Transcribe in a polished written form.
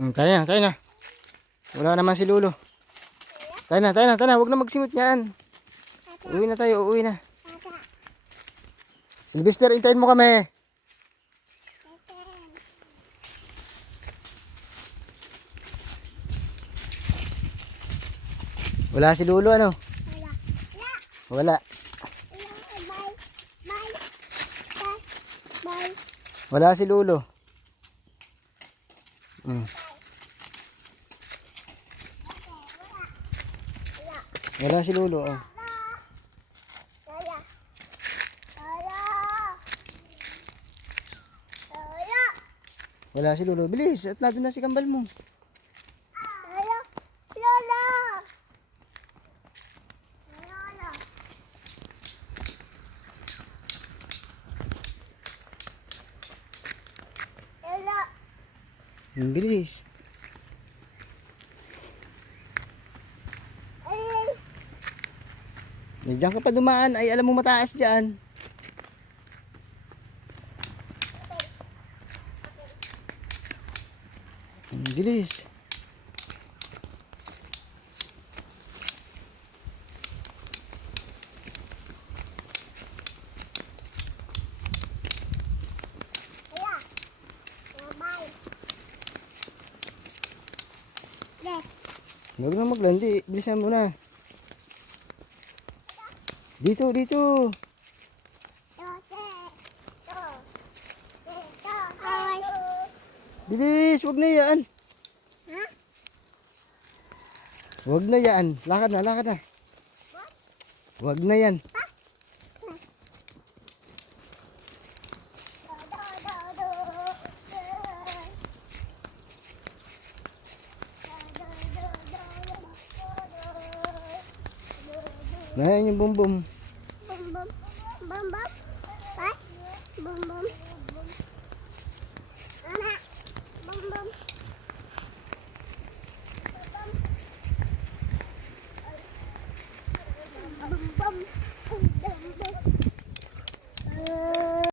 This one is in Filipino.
Tayo na. Wala naman si Lolo. Tayo na. Huwag na magsimot niyan. Uwi na tayo, uuwi na. Sylvester, hintayin mo kami. Wala si Lolo, ano? Wala. Wala si Lolo. Wala si Lolo, oh. Wala si Lolo. Bilis, at nandun na si kambal mo. Bilis. Diyan ka pa dumaan. Ay, alam mo mataas dyan. Bilis. Huwag na maglandi. Bilisan mo na. Dito. Bilis, wag na yan. Wag na yan. Lakad na. Wag na yan. Ayan yung bumbum. Bum bum. Bum bum. Bum bum.